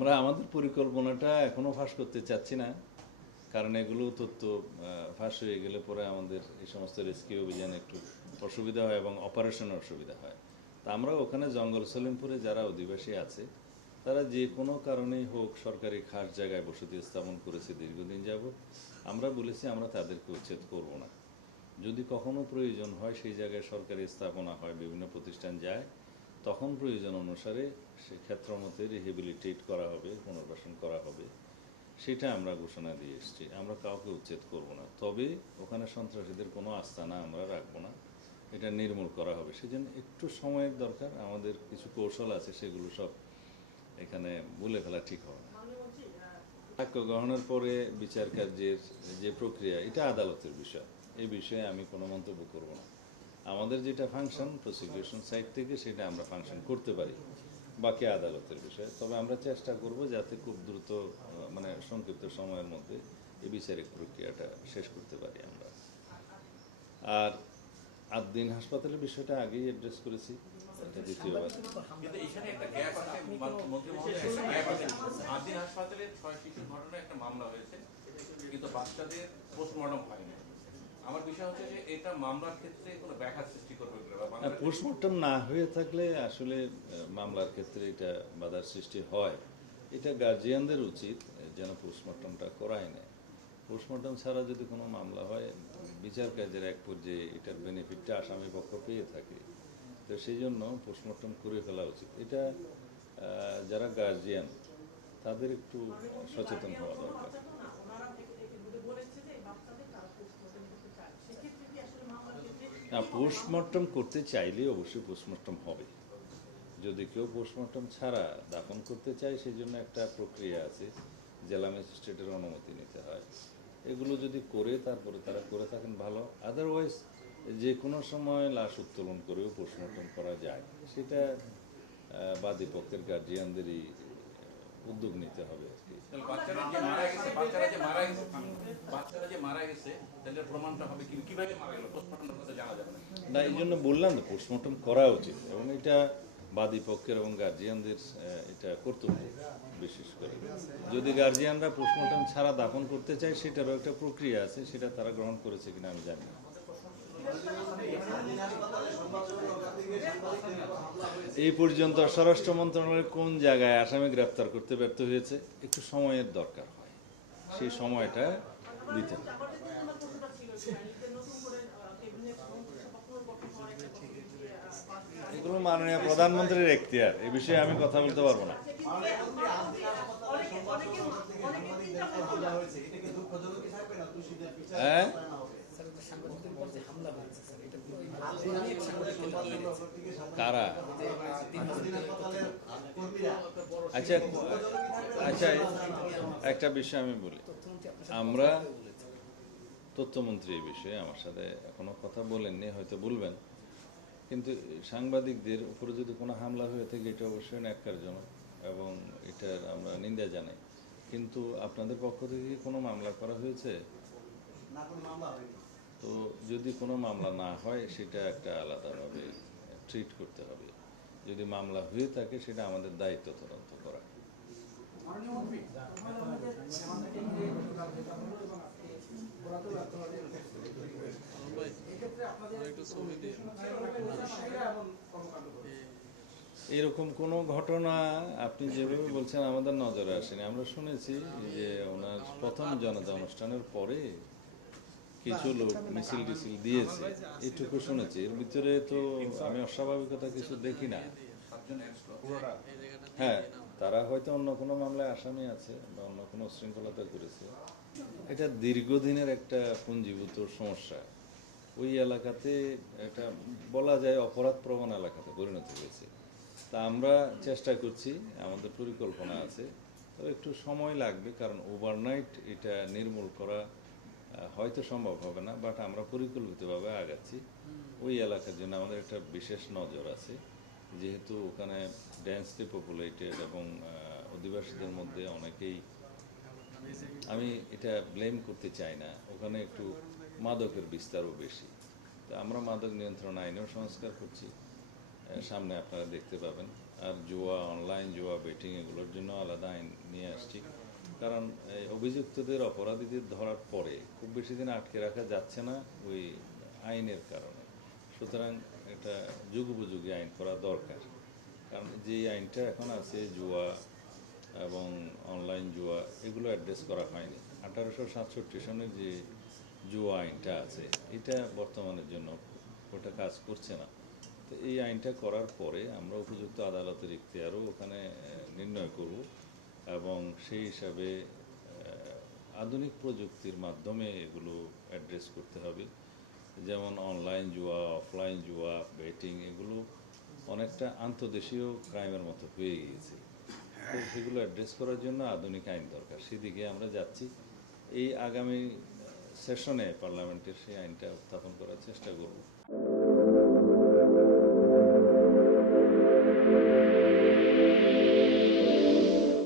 আমরা আমাদের পরিকল্পনাটা এখনো ফাঁস করতে চাচ্ছি না, কারণ এগুলো তথ্য ফাঁস হয়ে গেলে পরে আমাদের এই সমস্ত রেস্কিউ অভিযানে একটু অসুবিধা হয় এবং অপারেশনের অসুবিধা হয়। তা আমরা ওখানে জঙ্গল সলিমপুরে যারা অধিবাসী আছে তারা যে কোনো কারণেই হোক সরকারি খাস জায়গায় বসতি স্থাপন করেছে দীর্ঘদিন যাবৎ, আমরা বলেছি আমরা তাদেরকে উচ্ছেদ করব না। যদি কখনো প্রয়োজন হয় সেই জায়গায় সরকারি স্থাপনা হয়, বিভিন্ন প্রতিষ্ঠান যায়, তখন প্রয়োজন অনুসারে সে ক্ষেত্র মতে রিহেবিলিটেট করা হবে, পুনর্বাসন করা হবে, সেটা আমরা ঘোষণা দিয়ে এসেছি। আমরা কাউকে উচ্ছেদ করব না, তবে ওখানে সন্ত্রাসীদের কোনো আস্তানা আমরা রাখবো না, এটা নির্মূল করা হবে। সেজন্য একটু সময়ের দরকার, আমাদের কিছু কৌশল আছে, সেগুলো সব এখানে বলে ফেলা ঠিক হবে না। সাক্ষ্য গ্রহণের পরে বিচার কার্যের যে প্রক্রিয়া, এটা আদালতের বিষয়, এই বিষয়ে আমি কোনো মন্তব্য করব না। আমাদের যেটা ফাংশন প্রসিকিউশন সাইড থেকে, সেটা আমরা ফাংশন করতে পারি, বাকি আদালতের বিষয়। তবে আমরা চেষ্টা করব যাতে খুব দ্রুত মানে সংক্ষিপ্ত সময়ের মধ্যে এই বিচারিক প্রক্রিয়াটা শেষ করতে পারি আমরা। আর আদ্দিন হাসপাতালের বিষয়টা আগেই অ্যাড্রেস করেছি, এটা দ্বিতীয়বার। কিন্তু এখানে একটা গ্যাপ আছে, মন্ত্রী মহোদয়, একটা গ্যাপ আছে। আদ্দিন হাসপাতালে 6 শিশুর ঘটনায় একটা মামলা হয়েছে, কিন্তু বাচ্চাদের পোস্টমর্টম হয়নি। আমার বিষয় হচ্ছে যে এটা মামলার ক্ষেত্রে কোনো ব্যাঘাত সৃষ্টি করবে কিনা। পোস্টমর্টম না হয়ে থাকলে আসলে মামলার ক্ষেত্রে এটা বাধার সৃষ্টি হয়। এটা গার্জিয়ানদের উচিত যেন পোস্টমর্টমটা করায় নেয়। পোস্টমর্টম ছাড়া যদি কোনো মামলা হয়, বিচার কাজের এক পর্যায়ে এটার বেনিফিটটা আসামি পক্ষ পেয়ে থাকে, তো সেই জন্য পোস্টমর্টম করে ফেলা উচিত। এটা যারা গার্জিয়ান তাদের একটু সচেতন হওয়া দরকার। না, পোস্টমর্টম করতে চাইলে অবশ্যই পোস্টমর্টম হবে। যদি কেউ পোস্টমর্টম ছাড়া দাফন করতে চায়, সেই জন্য একটা প্রক্রিয়া আছে, জেলা ম্যাজিস্ট্রেটের অনুমতি নিতে হয়। এগুলো যদি করে তারপরে তারা করে থাকেন ভালো, আদারওয়াইজ যে কোনো সময় লাশ উত্তোলন করেও পোস্টমর্টম করা যায়, সেটা বাদী পক্ষের গার্জিয়ানদেরই উদ্যোগ নিতে হবে আর কি। বাচ্চারা যে মারা গেছে তাদের প্রমাণটা হবে কিভাবে মারা গেল, পোস্টমর্টমের কথা জানা যাবে না, এই জন্য বললাম না পোস্টমর্টম করা উচিত, এবং এটা বাদী পক্ষের এবং গার্জিয়ানদের এটা কর্তব্য। বিশেষ করে যদি গার্জিয়ানরা পোস্টমর্টম ছাড়া দাফন করতে চায়, সেটারও একটা প্রক্রিয়া আছে, সেটা তারা গ্রহণ করেছে কিনা আমি জানি না। এই পর্যন্ত স্বরাষ্ট্র মন্ত্রণালয়ের কোন জায়গায় আসামি গ্রেপ্তার করতে ব্যর্থ হয়েছে, একটু সময়ের দরকার হয়, সেই সময়টা দিতে হবে। এগুলো মাননীয় প্রধানমন্ত্রীর এখতিয়ার, এ বিষয়ে আমি কথা বলতে পারবো না। হ্যাঁ, কারা? আচ্ছা আচ্ছা, একটা বিষয় আমি বলি, আমরা তথ্যমন্ত্রী এই বিষয়ে আমার সাথে এখনো কথা বলেননি, হয়তো বলবেন, কিন্তু সাংবাদিকদের উপরে যদি কোনো হামলা হয়ে থাকে এটা অবশ্যই ন্যাক্কারজনক এবং এটার আমরা নিন্দা জানাই। কিন্তু আপনাদের পক্ষ থেকে কি কোনো মামলা করা হয়েছে? তো যদি কোনো মামলা না হয়, সেটা একটা আলাদাভাবে ট্রিট করতে হবে। যদি মামলা হয়ে থাকে, সেটা আমাদের দায়িত্ব তদন্ত করা। এরকম কোনো ঘটনা আপনি যেভাবে বলছেন আমাদের নজরে আসেনি। আমরা শুনেছি যে ওনার প্রথম জনতা অনুষ্ঠানের পরে কিছু লোক মিছিল টিছিল দিয়েছে, এইটুকু শুনেছি। এর ভিতরে তো আমি অস্বাভাবিকতা কিছু দেখি না। হ্যাঁ, তারা হয়তো অন্য কোনো মামলায় আসামি আছে বা অন্য কোনো শৃঙ্খলতা করেছে। এটা দীর্ঘদিনের একটা পুঞ্জীভূত সমস্যা। ওই এলাকাতে এটা বলা যায় অপরাধ প্রবণ এলাকাতে পরিণত হয়েছে। তা আমরা চেষ্টা করছি, আমাদের পরিকল্পনা আছে, তবে একটু সময় লাগবে, কারণ ওভারনাইট এটা নির্মূল করা হয়তো সম্ভব হবে না, বাট আমরা পরিকল্পিতভাবে আগাচ্ছি। ওই এলাকার জন্য আমাদের একটা বিশেষ নজর আছে, যেহেতু ওখানে ডেন্সলি পপুলেটেড এবং অধিবাসীদের মধ্যে অনেকেই, আমি এটা ব্লেম করতে চাই না, ওখানে একটু মাদকের বিস্তারও বেশি। তো আমরা মাদক নিয়ন্ত্রণ আইনেও সংস্কার করছি, সামনে আপনারা দেখতে পাবেন। আর জুয়া, অনলাইন জুয়া, বেটিং এগুলোর জন্য আলাদা আইন নিয়ে আসছি। কারণ এই অভিযুক্তদের, অপরাধীদের ধরার পরে খুব বেশি দিন আটকে রাখা যাচ্ছে না ওই আইনের কারণে। সুতরাং এটা যুগোপযোগী আইন করা দরকার। কারণ যে আইনটা এখন আছে জুয়া এবং অনলাইন জুয়া, এগুলো অ্যাড্রেস করা হয়নি। 1867 সনের যে জুয়া আইনটা আছে এটা বর্তমানের জন্য ওটা কাজ করছে না। তো এই আইনটা করার পরে আমরা উপযুক্ত আদালতের ইখতিয়ারও ওখানে নির্ণয় করব এবং সেই হিসাবে আধুনিক প্রযুক্তির মাধ্যমে এগুলো অ্যাড্রেস করতে হবে। যেমন অনলাইন জুয়া, অফলাইন জুয়া, বেটিং এগুলো অনেকটা আন্তর্দেশীয় ক্রাইমের মতো হয়ে গিয়েছে। তো সেগুলো অ্যাড্রেস করার জন্য আধুনিক আইন দরকার, সেদিকে আমরা যাচ্ছি। এই আগামী সেশনে পার্লামেন্টের সেই আইনটা উত্থাপন করার চেষ্টা করব।